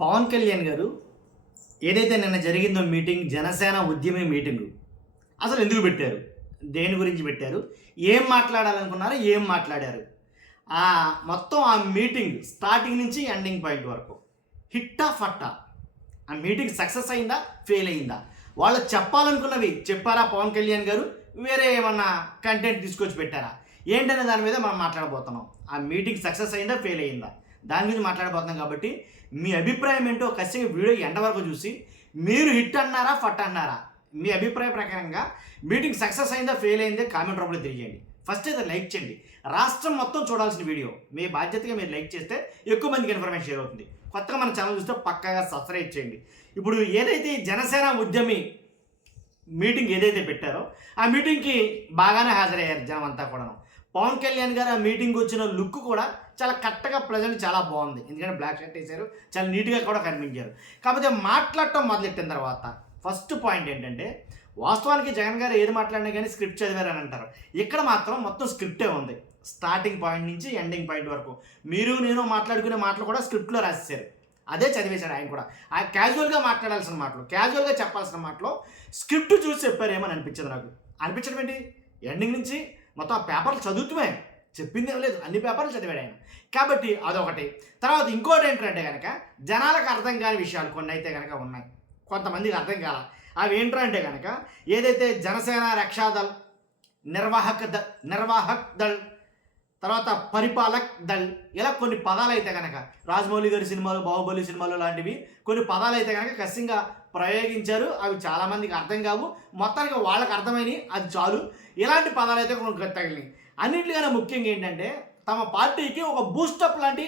పవన్ కళ్యాణ్ గారు ఏదైతే నిన్న జరిగిందో మీటింగ్, జనసేన ఉద్యమి మీటింగు అసలు ఎందుకు పెట్టారు? దేని గురించి పెట్టారు? ఏం మాట్లాడాలనుకున్నారు? ఏం మాట్లాడారు? మొత్తం ఆ మీటింగ్ స్టార్టింగ్ నుంచి ఎండింగ్ పాయింట్ వరకు హిట్టా ఫట్టా? ఆ మీటింగ్ సక్సెస్ అయిందా? ఫెయిల్ అయిందా? వాళ్ళు చెప్పాలనుకున్నవి చెప్పారా పవన్ కళ్యాణ్ గారు? వేరే ఏమన్నా కంటెంట్ తీసుకొచ్చి పెట్టారా? ఏంటనే దాని మీద మనం మాట్లాడబోతున్నాం. ఆ మీటింగ్ సక్సెస్ అయిందా? ఫెయిల్ అయిందా? దాని గురించి మాట్లాడబోతున్నాం. కాబట్టి మీ అభిప్రాయం ఏంటో ఖచ్చితంగా వీడియో ఎండ వరకు చూసి మీరు హిట్ అన్నారా, ఫట్ అన్నారా, మీ అభిప్రాయ ప్రకారంగా మీటింగ్ సక్సెస్ అయిందా, ఫెయిల్ అయిందా కామెంట్ రూపంలో తెలియజేయండి. ఫస్ట్ అయితే లైక్ చేయండి. రాష్ట్రం మొత్తం చూడాల్సిన వీడియో మీ బాధ్యతగా మీరు లైక్ చేస్తే ఎక్కువ మందికి ఇన్ఫర్మేషన్ షేర్ అవుతుంది. కొత్తగా మన ఛానల్ చూస్తే పక్కాగా సబ్స్క్రైబ్ చేయండి. ఇప్పుడు ఏదైతే జనసేన ఉద్యమి మీటింగ్ ఏదైతే పెట్టారో ఆ మీటింగ్కి బాగానే హాజరయ్యారు జనం అంతా కూడాను. పవన్ కళ్యాణ్ గారు ఆ మీటింగ్ వచ్చిన లుక్ కూడా చాలా కరెక్ట్గా ప్రజెంట్ చాలా బాగుంది. ఎందుకంటే బ్లాక్ షర్ట్ వేశారు, చాలా నీట్గా కూడా కనిపించారు. కాకపోతే మాట్లాడటం మొదలెట్టిన తర్వాత ఫస్ట్ పాయింట్ ఏంటంటే, వాస్తవానికి జగన్ గారు ఏది మాట్లాడినా కానీ స్క్రిప్ట్ చదివారని అంటారు. ఇక్కడ మాత్రం మొత్తం స్క్రిప్టే ఉంది. స్టార్టింగ్ పాయింట్ నుంచి ఎండింగ్ పాయింట్ వరకు మీరు నేను మాట్లాడుకునే మాటలు కూడా స్క్రిప్ట్లో రాసేశారు. అదే చదివేశాడు ఆయన కూడా. ఆయన క్యాజువల్గా మాట్లాడాల్సిన మాటలు, క్యాజువల్గా చెప్పాల్సిన మాటలు స్క్రిప్ట్ చూసి చెప్పారేమని అనిపించింది నాకు. అనిపించడం ఏంటి, ఎండింగ్ నుంచి మొత్తం ఆ పేపర్లు చదువుతుమే, చెప్పిందేం లేదు, అన్ని పేపర్లు చదివాడు ఆయన. కాబట్టి అదొకటి. తర్వాత ఇంకోటి ఏంటంటే కనుక జనాలకు అర్థం కాని విషయాలు కొన్ని అయితే కనుక ఉన్నాయి, కొంతమందికి అర్థం కాల. అవి ఏంటంటే కనుక ఏదైతే జనసేన రక్షాదళ్, నిర్వాహక్ దళ్, తర్వాత పరిపాలక్ దళ్, ఇలా కొన్ని పదాలు అయితే కనుక రాజమౌళి గారి సినిమాలు, బాహుబలి సినిమాలు లాంటివి కొన్ని పదాలు అయితే కనుక ఖచ్చితంగా ప్రయోగించారు. అవి చాలామందికి అర్థం కావు, మొత్తానికి వాళ్ళకి అర్థమైనవి, అది చాలు. ఇలాంటి పదాలు అయితే కొన్ని తగిలినాయి. అన్నింటికన్నా ముఖ్యంగా ఏంటంటే తమ పార్టీకి ఒక బూస్టప్ లాంటి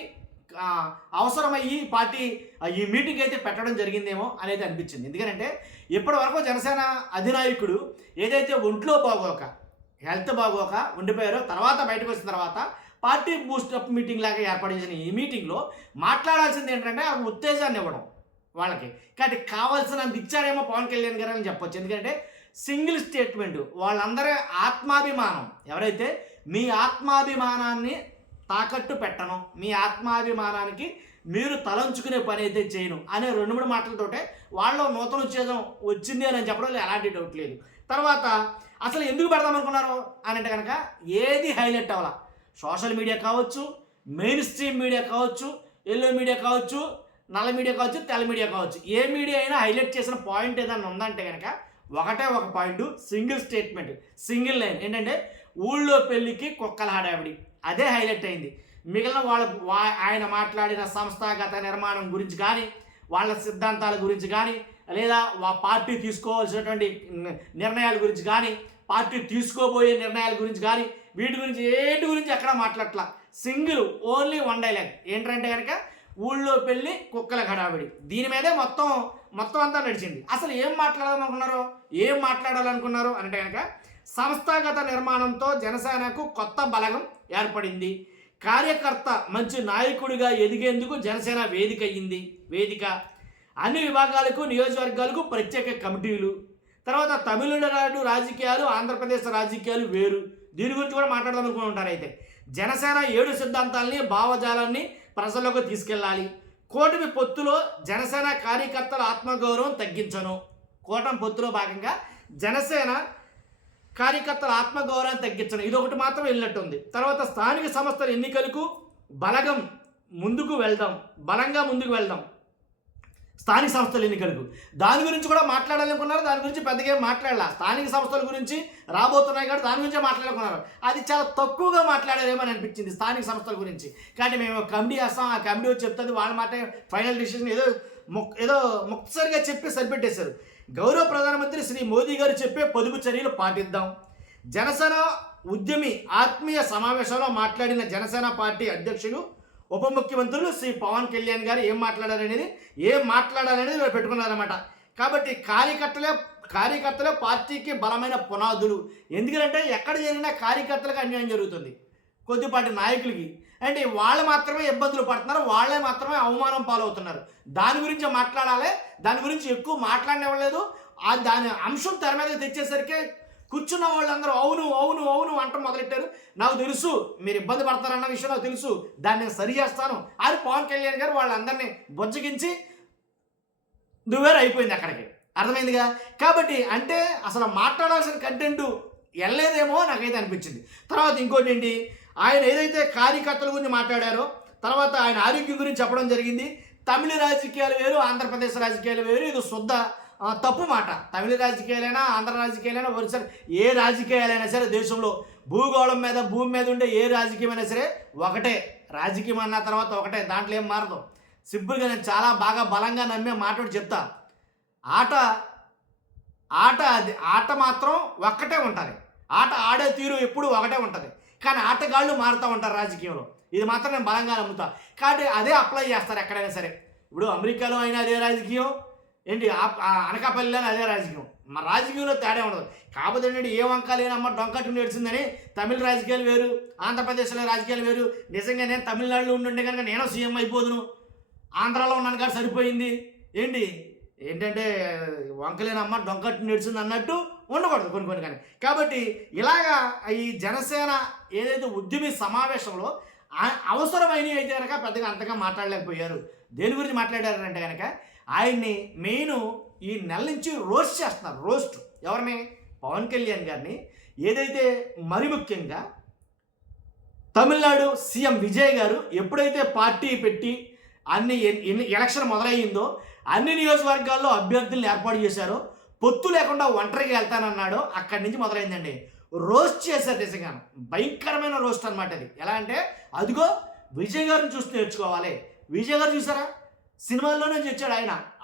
అవసరమయ్యి పార్టీ ఈ మీటింగ్ అయితే పెట్టడం జరిగిందేమో అనేది అనిపించింది. ఎందుకంటే ఇప్పటి వరకు జనసేన అధినాయకుడు ఏదైతే ఒంట్లో బాగోక, హెల్త్ బాగోక ఉండిపోయారో, తర్వాత బయటకు వచ్చిన తర్వాత పార్టీ బూస్టప్ మీటింగ్ లాగా ఏర్పాటు చేసిన ఈ మీటింగ్లో మాట్లాడాల్సింది ఏంటంటే ఆ ఉత్తేజాన్ని ఇవ్వడం వాళ్ళకి. కాబట్టి కావాల్సినంత ఇచ్చారేమో పవన్ కళ్యాణ్ గారు అని చెప్పొచ్చు. ఎందుకంటే సింగిల్ స్టేట్మెంట్, వాళ్ళందరి ఆత్మాభిమానం, ఎవరైతే మీ ఆత్మాభిమానాన్ని తాకట్టు పెట్టను, మీ ఆత్మాభిమానానికి మీరు తలంచుకునే పని అయితే చేయను అనే 2-3 మాటలతోటే వాళ్ళలో నూతన ఉత్తేజం వచ్చింది అని చెప్పడంలో ఎలాంటి డౌట్ లేదు. తర్వాత అసలు ఎందుకు పెడదాం అనుకున్నారు అని అంటే కనుక ఏది హైలైట్ అవ్వాల. సోషల్ మీడియా కావచ్చు, మెయిన్ స్ట్రీమ్ మీడియా కావచ్చు, ఎల్లో మీడియా కావచ్చు, నల్ల మీడియా కావచ్చు, తెల్ల మీడియా కావచ్చు, ఏ మీడియా అయినా హైలైట్ చేసిన పాయింట్ ఏదైనా ఉందంటే కనుక ఒకటే ఒక point, single statement, single line ఏంటంటే ఊళ్ళో పెళ్ళికి కుక్కల హడావిడి. అదే హైలైట్ అయింది. మిగిలిన ఆయన మాట్లాడిన సంస్థాగత నిర్మాణం గురించి కానీ, వాళ్ళ సిద్ధాంతాల గురించి కానీ, లేదా పార్టీ తీసుకోవాల్సినటువంటి నిర్ణయాల గురించి కానీ, పార్టీ తీసుకోబోయే నిర్ణయాల గురించి కానీ, వీటి గురించి ఏటి గురించి ఎక్కడ మాట్లాడట్లా. సింగిల్ ఓన్లీ వన్ డైలాగ్ ఏంటంటే కనుక ఊళ్ళో పెళ్ళి కుక్కల హడావిడి. దీని మీదే మొత్తం అంతా నడిచింది. అసలు ఏం మాట్లాడాలనుకున్నారు అంటే కనుక సంస్థాగత నిర్మాణంతో జనసేనకు కొత్త బలగం ఏర్పడింది, కార్యకర్త మంచి నాయకుడిగా ఎదిగేందుకు జనసేన వేదిక, అన్ని విభాగాలకు నియోజకవర్గాలకు ప్రత్యేక కమిటీలు, తర్వాత తమిళనాడు రాజకీయాలు, ఆంధ్రప్రదేశ్ రాజకీయాలు వేరు. దీని గురించి కూడా మాట్లాడదాం అనుకుని ఉంటారు. అయితే జనసేన 7 సిద్ధాంతాలని, భావజాలాన్ని ప్రజలకు తీసుకెళ్ళాలి. కూటమి పొత్తులో జనసేన కార్యకర్తల ఆత్మగౌరవం తగ్గించను. కూటమి పొత్తులో భాగంగా జనసేన కార్యకర్తల ఆత్మగౌరవం తగ్గించను, ఇదొకటి మాత్రం వెళ్ళినట్టుంది. తర్వాత స్థానిక సంస్థల ఎన్నికలకు బలంగా ముందుకు వెళ్దాం. స్థానిక సంస్థల ఎన్నికలకు దాని గురించి కూడా మాట్లాడాలనుకున్నారు. దాని గురించి పెద్దగా మాట్లాడాల. స్థానిక సంస్థల గురించి రాబోతున్నాయి కాబట్టి దాని గురించే మాట్లాడుకున్నారు. అది చాలా తక్కువగా మాట్లాడారేమో అని అనిపించింది స్థానిక సంస్థల గురించి. కానీ మేము కమిటీ వేస్తాం, ఆ కమిటీ వచ్చి చెప్తుంది, వాళ్ళ మాట ఫైనల్ డిసిషన్ ఏదో ముక్తసరిగా చెప్పి సరిపెట్టేశారు. గౌరవ ప్రధానమంత్రి శ్రీ మోదీ గారు చెప్పే పొదుపు చర్యలు పాటిద్దాం. జనసేన ఉద్యమి ఆత్మీయ సమావేశంలో మాట్లాడిన జనసేన పార్టీ అధ్యక్షులు, ఉప ముఖ్యమంత్రులు శ్రీ పవన్ కళ్యాణ్ గారు ఏం మాట్లాడాలనేది పెట్టుకున్నారన్నమాట. కాబట్టి కార్యకర్తలే పార్టీకి బలమైన పునాదులు. ఎందుకంటే ఎక్కడ జరిగినా కార్యకర్తలకు అన్యాయం జరుగుతుంది, కొద్దిపాటి నాయకులకి అంటే వాళ్ళు మాత్రమే ఇబ్బందులు పడుతున్నారు, వాళ్ళే మాత్రమే అవమానం పాలవుతున్నారు. దాని గురించి మాట్లాడాలి. దాని గురించి ఎక్కువ మాట్లాడనివ్వలేదు. దాని అంశం తెర మీద తెచ్చేసరికి కూర్చున్న వాళ్ళందరూ అవును అవును అవును అంట మొదలెట్టారు. నాకు తెలుసు మీరు ఇబ్బంది పడతారన్న విషయం నాకు తెలుసు, దాన్ని నేను సరి చేస్తాను అని పవన్ కళ్యాణ్ గారు వాళ్ళందరినీ బుజ్జగించి దువ్వేరు అయిపోయింది అక్కడికి. అర్థమైందిగా? కాబట్టి అంటే అసలు మాట్లాడాల్సిన కంటెంట్ వెళ్ళలేదేమో నాకైతే అనిపించింది. తర్వాత ఇంకోటేంటి, ఆయన ఏదైతే కార్యకర్తల గురించి మాట్లాడారో, తర్వాత ఆయన ఆరోగ్యం గురించి చెప్పడం జరిగింది. తమిళ రాజకీయాలు వేరు, ఆంధ్రప్రదేశ్ రాజకీయాలు వేరు. ఇది శుద్ధ తప్పు మాట. తమిళ రాజకీయాలైనా, ఆంధ్ర రాజకీయాలైనా ఒకసారి ఏ రాజకీయాలైనా సరే దేశంలో భూగోళం మీద భూమి మీద ఉండే ఏ రాజకీయమైనా సరే ఒకటే. రాజకీయం అన్న తర్వాత ఒకటే, దాంట్లో ఏం మారదు. సింపుల్గా నేను చాలా బాగా బలంగా నమ్మే మాట చెప్తా. ఆట ఆట అది ఆట మాత్రం ఒక్కటే ఉంటుంది. ఆట ఆడే తీరు ఎప్పుడు ఒకటే ఉంటుంది. కానీ ఆటగాళ్ళు మారుతూ ఉంటారు రాజకీయంలో. ఇది మాత్రం నేను బలంగా నమ్ముతా. కాబట్టి అదే అప్లై చేస్తారు ఎక్కడైనా సరే. ఇప్పుడు అమెరికాలో అయినా అదే రాజకీయం, ఏంటి అనకాపల్లిలో అదే రాజకీయం. మా రాజకీయంలో తేడా ఉండదు. కాకపోతే ఏంటంటే ఏ వంక లేనమ్మ డొంకట్టు నేర్చిందని తమిళ రాజకీయాలు వేరు, ఆంధ్రప్రదేశ్లో రాజకీయాలు వేరు. నిజంగా నేను తమిళనాడులో ఉండుంటే కనుక నేను సీఎం అయిపోదును, ఆంధ్రాలో ఉన్నాను కానీ సరిపోయింది. ఏంటంటే వంకలేనమ్మ డొంకట్టు నేర్చింది అన్నట్టు ఉండకూడదు కొన్ని కానీ. కాబట్టి ఇలాగా ఈ జనసేన ఏదైతే ఉద్యమి సమావేశంలో అవసరమైనవి అయితే కనుక పెద్దగా అంతగా మాట్లాడలేకపోయారు. దేని గురించి మాట్లాడారంటే కనుక ఆయన్ని మెయిన్ ఈ నెల నుంచి రోస్ట్ చేస్తున్నారు. రోస్ట్ ఎవరిని? పవన్ కళ్యాణ్ గారిని. ఏదైతే మరి ముఖ్యంగా తమిళనాడు సీఎం విజయ్ గారు ఎప్పుడైతే పార్టీ పెట్టి అన్ని ఎలక్షన్ మొదలయ్యిందో అన్ని నియోజకవర్గాల్లో అభ్యర్థులను ఏర్పాటు చేశారో, పొత్తు లేకుండా ఒంటరిగా వెళ్తానన్నాడో అక్కడి నుంచి మొదలైందండి. రోస్ట్ చేశారు. నిజంగా భయంకరమైన రోస్ట్ అనమాట అది. ఎలా అంటే అదిగో విజయ్ గారిని చూసి నేర్చుకోవాలి. విజయ్ గారు చూసారా, సినిమాల్లోనే చేశాడు.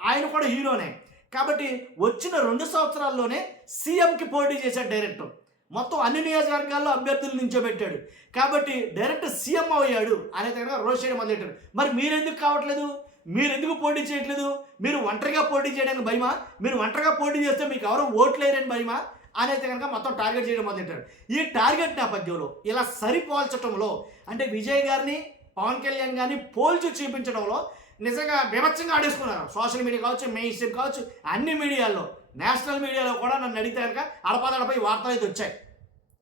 ఆయన కూడా హీరోనే. కాబట్టి వచ్చిన 2 సంవత్సరాల్లోనే సీఎంకి పోటీ చేశాడు డైరెక్ట్. మొత్తం అన్ని నియోజకవర్గాల్లో అభ్యర్థులు నించోబెట్టాడు. కాబట్టి డైరెక్ట్ సీఎం అయ్యాడు అనే దగ్గర రోస్ట్ చేయడం మొదలెట్టాడు. మరి మీరెందుకు కావట్లేదు? మీరెందుకు పోటీ చేయట్లేదు? మీరు ఒంటరిగా పోటీ చేయడానికి భయమా? మీరు ఒంటరిగా పోటీ చేస్తే మీకు ఎవరు ఓట్లు వేయరని భయమా అనేది కనుక మొత్తం టార్గెట్ చేయడం మొదలెట్టాడు. ఈ టార్గెట్ నేపథ్యంలో ఇలా సరిపోల్చడంలో అంటే విజయ్ గారిని పవన్ కళ్యాణ్ గారిని పోల్చి చూపించడంలో నిజంగా వివచ్చంగా ఆడేసుకున్నారు. సోషల్ మీడియా కావచ్చు, మెయిన్ స్ట్రీమ్ కావచ్చు, అన్ని మీడియాల్లో, నేషనల్ మీడియాలో కూడా నన్ను అడిగితే కనుక అడపదడపై వార్తలు అయితే వచ్చాయి.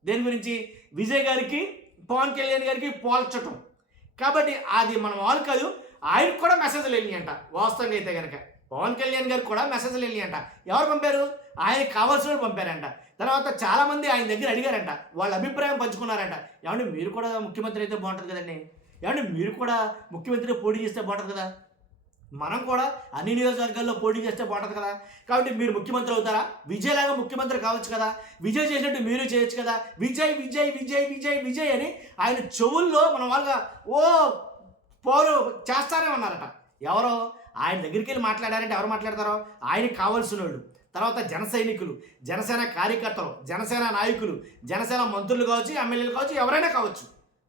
దేని గురించి? విజయ్ గారికి పవన్ కళ్యాణ్ గారికి పోల్చటం. కాబట్టి అది మనం వాళ్ళు కాదు, ఆయనకు కూడా మెసేజ్లు వెళ్ళినాయంట. వాస్తవంగా అయితే కనుక పవన్ కళ్యాణ్ గారికి కూడా మెసేజ్లు వెళ్ళినాయంట. ఎవరు పంపారు? ఆయనకు కావాల్సిన వాళ్ళు పంపారంట. తర్వాత చాలామంది ఆయన దగ్గర అడిగారంట, వాళ్ళ అభిప్రాయం పంచుకున్నారంట. ఏమంటే మీరు కూడా ముఖ్యమంత్రి అయితే బాగుంటుంది కదండి, ఏమంటే మీరు కూడా ముఖ్యమంత్రిగా పోటీ చేస్తే బాగుంటుంది కదా, మనం కూడా అన్ని నియోజకవర్గాల్లో పోటీ చేస్తే బాగుంటుంది కదా, కాబట్టి మీరు ముఖ్యమంత్రి అవుతారా? విజయ్ లాగా ముఖ్యమంత్రి కావచ్చు కదా, విజయ్ చేసినట్టు మీరు చేయొచ్చు కదా, విజయ్ విజయ్ విజయ్ విజయ్ విజయ్ అని ఆయన చెవుల్లో మన వాళ్ళగా పోరు చేస్తానే ఉన్నారట. ఎవరో ఆయన దగ్గరికి వెళ్ళి మాట్లాడారంటే ఎవరు మాట్లాడతారో? ఆయనకి కావాల్సిన వాళ్ళు, తర్వాత జన సైనికులు, జనసేన కార్యకర్తలు, జనసేన నాయకులు, జనసేన మంత్రులు కావచ్చు, ఎమ్మెల్యేలు కావచ్చు, ఎవరైనా కావచ్చు,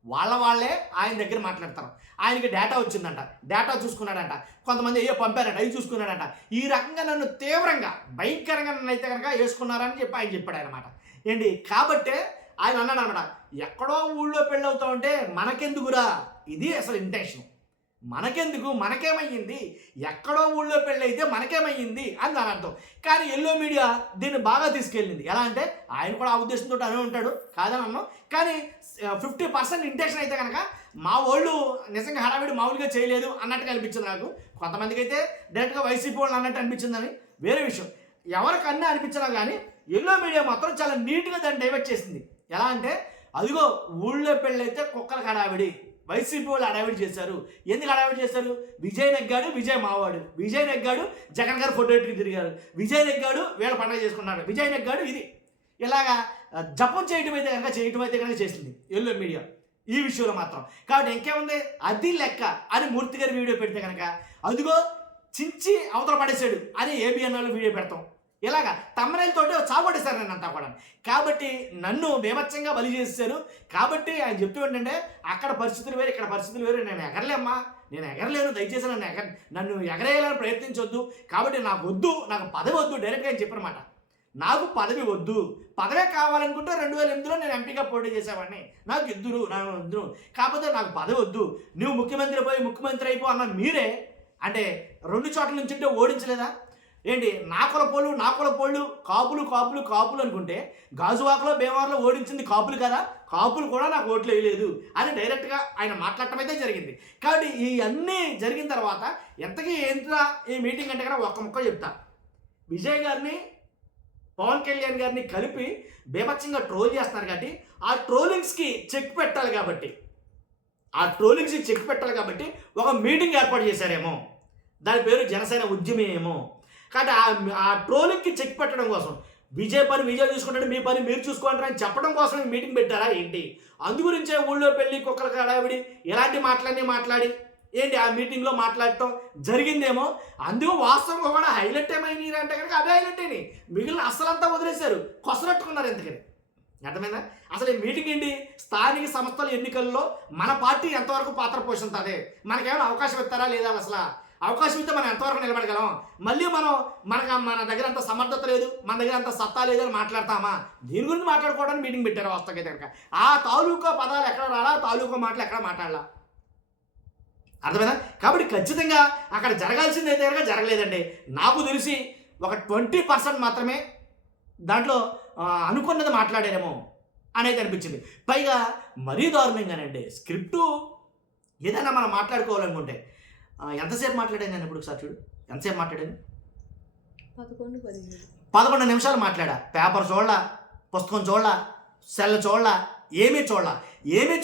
వాళ్ళే ఆయన దగ్గర మాట్లాడతారు. ఆయనకి డేటా వచ్చిందంట, డేటా చూసుకున్నాడంట, కొంతమంది అయ్యో పంపారంట, అవి చూసుకున్నాడంట. ఈ రకంగా నన్ను తీవ్రంగా భయంకరంగా నన్ను అయితే కనుక వేసుకున్నారని చెప్పి ఆయన చెప్పాడు అనమాట. కాబట్టే ఆయన అన్నాడు అనమాట, ఎక్కడో ఊళ్ళో పెళ్ళవుతా ఉంటే మనకెందుకురా, ఇది అసలు ఇంటెన్షన్. మనకెందుకు, మనకేమయ్యింది, ఎక్కడో ఊళ్ళో పెళ్ళైతే మనకేమయ్యింది అని దాని అర్థం. కానీ ఎల్లో మీడియా దీన్ని బాగా తీసుకెళ్ళింది. ఎలా అంటే ఆయన కూడా ఆ ఉద్దేశంతో అనే ఉంటాడు, కాదని అన్నాం. కానీ 50% ఇంటెన్షన్ అయితే కనుక మా వాళ్ళు నిజంగా హడావిడి మామూలుగా చేయలేదు అన్నట్టుగా అనిపించింది నాకు. కొంతమందికి అయితే డైరెక్ట్గా వైసీపీ వాళ్ళు అన్నట్టు అనిపించిందని వేరే విషయం. ఎవరికి అన్నీ అనిపించినా కానీ ఎల్లో మీడియా మాత్రం చాలా నీట్గా దాన్ని డైవర్ట్ చేసింది. ఎలా అంటే అదిగో ఊళ్ళో పెళ్ళైతే కుక్కలకు హడావిడి, వైసీపీ వాళ్ళు హడావిడి చేశారు. ఎందుకు హడావిడి చేశారు? విజయ్ నెగ్గాడు, విజయ్ మావాడు, విజయ్ నెగ్గాడు, జగన్ గారు ఫోటో ఎట్టుకు తిరిగారు, విజయ్ నెగ్గాడు, వీళ్ళ పండుగ చేసుకున్నాడు, విజయ్ నెగ్గాడు. ఇది ఇలాగా జపం చేయటం అయితే కనుక చేసింది ఎల్లో మీడియా ఈ విషయంలో మాత్రం. కాబట్టి ఇంకేముంది, అది లెక్క అని మూర్తి గారి వీడియో పెడితే కనుక అదిగో చించి అవతల పడేశాడు అని ఏబిఎన్ వాళ్ళు వీడియో పెడతాం. ఇలాగా తమ్మనేలతోటి చావొట్టేశారు నన్ను అంతా కూడా. కాబట్టి నన్ను బీభత్సంగా బలి చేశారు. కాబట్టి ఆయన చెప్తూ ఏంటంటే అక్కడ పరిస్థితులు వేరు, ఇక్కడ పరిస్థితులు వేరు, నేను ఎగరలేమ్మా, నేను ఎగరలేను, దయచేసి నన్ను ఎగరేయాలని ప్రయత్నించొద్దు, కాబట్టి నాకు వద్దు, నాకు పదవి వద్దు, డైరెక్ట్గా ఆయన చెప్పనమాట. నాకు పదవి వద్దు, పదవే కావాలనుకుంటే 2008లో నేను ఎంపీగా పోటీ చేసేవాడిని, నాకు ఇద్దరు కాకపోతే నాకు పదవి వద్దు, నువ్వు ముఖ్యమంత్రి అయిపో అన్న మీరే అంటే 2 చోట్ల నుంచి ఓడించలేదా? ఏంటి నా కులపోళ్ళు కాపులు అనుకుంటే గాజువాకలో భీమవరంలో ఓడించింది కాపులు కదా, కాపులు కూడా నాకు ఓట్లు వేయలేదు అని డైరెక్ట్గా ఆయన మాట్లాడటం అయితే జరిగింది. కాబట్టి ఇవన్నీ జరిగిన తర్వాత ఎంతకీ ఏంట్రా ఈ మీటింగ్ అంటే కనుక ఒక్క ముక్క చెప్తా. విజయ్ గారిని పవన్ కళ్యాణ్ గారిని కలిపి బీభత్సంగా ట్రోల్ చేస్తున్నారు కాబట్టి ఆ ట్రోలింగ్స్కి చెక్ పెట్టాలి కాబట్టి ఒక మీటింగ్ ఏర్పాటు చేశారేమో, దాని పేరు జనసేన ఉద్యమేమో. కాబట్టి ఆ ట్రోలింగ్కి చెక్ పెట్టడం కోసం విజయ్ పని విజయ్ చూసుకుంటాడు, మీ పని మీరు చూసుకుంటారు అని చెప్పడం కోసం మీటింగ్ పెట్టారా ఏంటి? అందుగురించే ఊళ్ళో పెళ్ళి కుక్కల హడావిడి ఇలాంటి మాట్లాడి ఏంటి ఆ మీటింగ్లో మాట్లాడటం జరిగిందేమో. అందుకు వాస్తవంగా కూడా హైలైట్ ఏమైనాయి అంటే కనుక అదే హైలైట్ అయినాయి, మిగిలిన అస్సలంతా వదిలేశారు, కొసరట్టుకున్నారు. ఎందుకని అర్థమైందా? అసలు ఈ మీటింగ్ ఏంటి? స్థానిక సంస్థల ఎన్నికల్లో మన పార్టీ ఎంతవరకు పాత్ర పోషిస్తుంది, మనకేమైనా అవకాశం ఇస్తారా లేదా, అసలు అవకాశం ఇస్తే మనం ఎంతవరకు నిలబడగలం, మళ్ళీ మన దగ్గర అంత సమర్థత లేదు, మన దగ్గర అంత సత్తా లేదు అని మాట్లాడతామా? దీని గురించి మాట్లాడుకోవడానికి మీటింగ్ పెట్టారు. వాస్తవంగా కనుక ఆ తాలూకా పదాలు ఎక్కడ రాలా, తాలూకా మాటలు ఎక్కడ మాట్లాడాలా, అర్థమైనా? కాబట్టి ఖచ్చితంగా అక్కడ జరగాల్సింది అయితే కనుక జరగలేదండి. నాకు తెలిసి ఒక 20% మాత్రమే దాంట్లో అనుకున్నది మాట్లాడారేమో అనేది అనిపించింది. పైగా మరీ దారుణంగానండి, స్క్రిప్టు ఏదైనా మనం మాట్లాడుకోవాలనుకుంటే ఎంతసేపు మాట్లాడాను నేను ఇప్పుడు ఒకసారి చూడు, ఎంతసేపు మాట్లాడాను? 11 నిమిషాలు మాట్లాడా. పేపర్ చూడలా, పుస్తకం చూడలా, సెల్ చూడలా, ఏమీ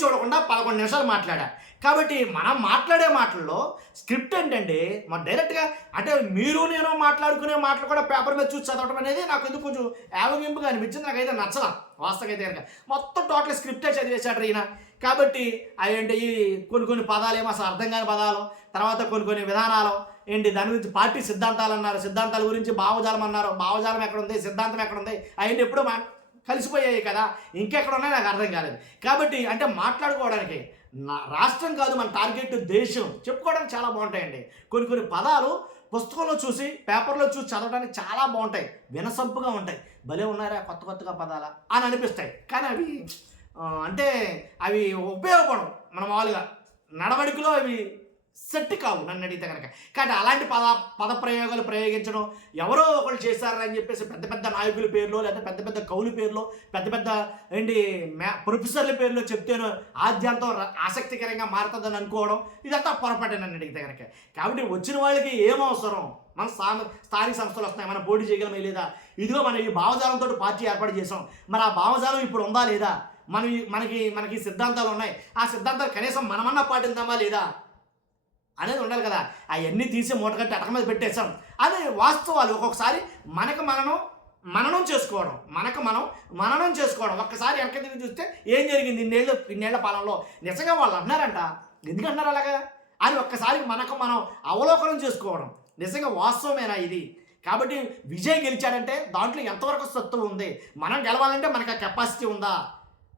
చూడకుండా 11 నిమిషాలు మాట్లాడా. కాబట్టి మనం మాట్లాడే మాటల్లో స్క్రిప్ట్ ఏంటంటే మన డైరెక్ట్గా అంటే మీరు నేను మాట్లాడుకునే మాటలు కూడా పేపర్ మీద చూసి చదవడం అనేది నాకు ఎందుకు కొంచెం యావగింపుగా అనిపించింది. నాకైతే నచ్చలా వాస్తవంగా అయితే కనుక. మొత్తం టోటల్ స్క్రిప్టే చదివేశాడు ఈయన. కాబట్టి అవేంటి ఈ కొన్ని పదాలు ఏమో అసలు అర్థం కాని పదాలు, తర్వాత కొన్ని విధానాలు ఏంటి, దాని గురించి పార్టీ సిద్ధాంతాలు అన్నారు, సిద్ధాంతాల గురించి భావజాలం అన్నారు, భావజాలం ఎక్కడుంది, సిద్ధాంతం ఎక్కడుంది, అవన్నీ ఎప్పుడూ కలిసిపోయాయి కదా, ఇంకెక్కడ ఉన్నాయి నాకు అర్థం కాలేదు. కాబట్టి అంటే మాట్లాడుకోవడానికి రాష్ట్రం కాదు మన టార్గెట్ దేశం, చెప్పుకోవడానికి చాలా బాగుంటాయండి. కొన్ని పదాలు పుస్తకంలో చూసి పేపర్లో చూసి చదవడానికి చాలా బాగుంటాయి, వినసంపుగా ఉంటాయి, భలే ఉన్నారా కొత్తగా పదాలా అని అనిపిస్తాయి. కానీ అవి అవి ఉపయోగపడవు, మన మామూలుగా నడవడికలో అవి సెట్ కావు నన్ను అడిగితే కనుక. కాబట్టి అలాంటి పద ప్రయోగాలు ప్రయోగించడం ఎవరో ఒకళ్ళు చేశారని చెప్పేసి పెద్ద నాయకుల పేర్లో, లేదా పెద్ద కవుల పేర్లో, పెద్ద ప్రొఫెసర్ల పేర్లో చెప్తేనో ఆద్యంతం ఆసక్తికరంగా మారుతుందని అనుకోవడం ఇదంతా పొరపాటే నన్ను అడిగితే కనుక. కాబట్టి వచ్చిన వాళ్ళకి ఏమవసరం, మన స్థానిక సంస్థలు వస్తున్నాయి, మనం పోటీ చేయగలమే లేదా, ఇదిగో మనం ఈ భావజాలంతో పార్టీ ఏర్పాటు చేసాం, మరి ఆ భావజాలం ఇప్పుడు ఉందా లేదా, మనకి సిద్ధాంతాలు ఉన్నాయి, ఆ సిద్ధాంతాలు కనీసం మనమన్నా పాటిద్దామా లేదా అనేది ఉండాలి కదా. అవన్నీ తీసి మూటగట్టి అటక మీద పెట్టేసాం. అది వాస్తవాలు. ఒక్కొక్కసారి మననం చేసుకోవడం ఒక్కసారి వెనక తిరిగి చూస్తే ఏం జరిగింది ఇన్నేళ్ల పాలనలో, నిజంగా వాళ్ళు అన్నారంట, ఎందుకు అన్నారు అలాగా అని ఒక్కసారి మనం అవలోకనం చేసుకోవడం, నిజంగా వాస్తవమేనా ఇది. కాబట్టి విజయ్ గెలిచాడంటే దాంట్లో ఎంతవరకు సత్తువ ఉంది, మనం గెలవాలంటే మనకు ఆ కెపాసిటీ ఉందా,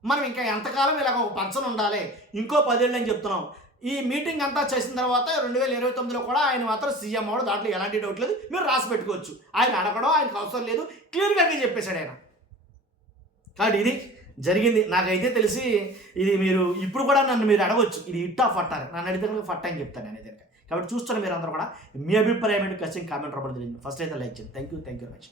మనం ఇంకా ఎంతకాలం ఇలాగ ఒక పంచన ఉండాలి, ఇంకో 10 ఏళ్ళు అని చెప్తున్నాం. ఈ మీటింగ్ అంతా చేసిన తర్వాత 2029లో కూడా ఆయన మాత్రం సీఎం అవడం, దాంట్లో ఎలాంటి డౌట్ లేదు, మీరు రాసి పెట్టుకోవచ్చు. ఆయన అడగడం ఆయనకు అవసరం లేదు, క్లియర్గా చెప్పేశాడు ఆయన. కాబట్టి ఇది జరిగింది. నాకైతే తెలిసి ఇది మీరు ఇప్పుడు కూడా నన్ను మీరు అడగవచ్చు, ఇది ఇట్టా ఫట్టారు, నన్ను అడిగితే ఫట్ట అని చెప్తాను నేను. కాబట్టి చూస్తున్న మీరు అందరూ కూడా మీ అభిప్రాయం ఏంటి ఖచ్చితంగా కామెంట్ రూపంలో తెలియదు. ఫస్ట్ అయితే లైక్ చేయండి. Thank you very much.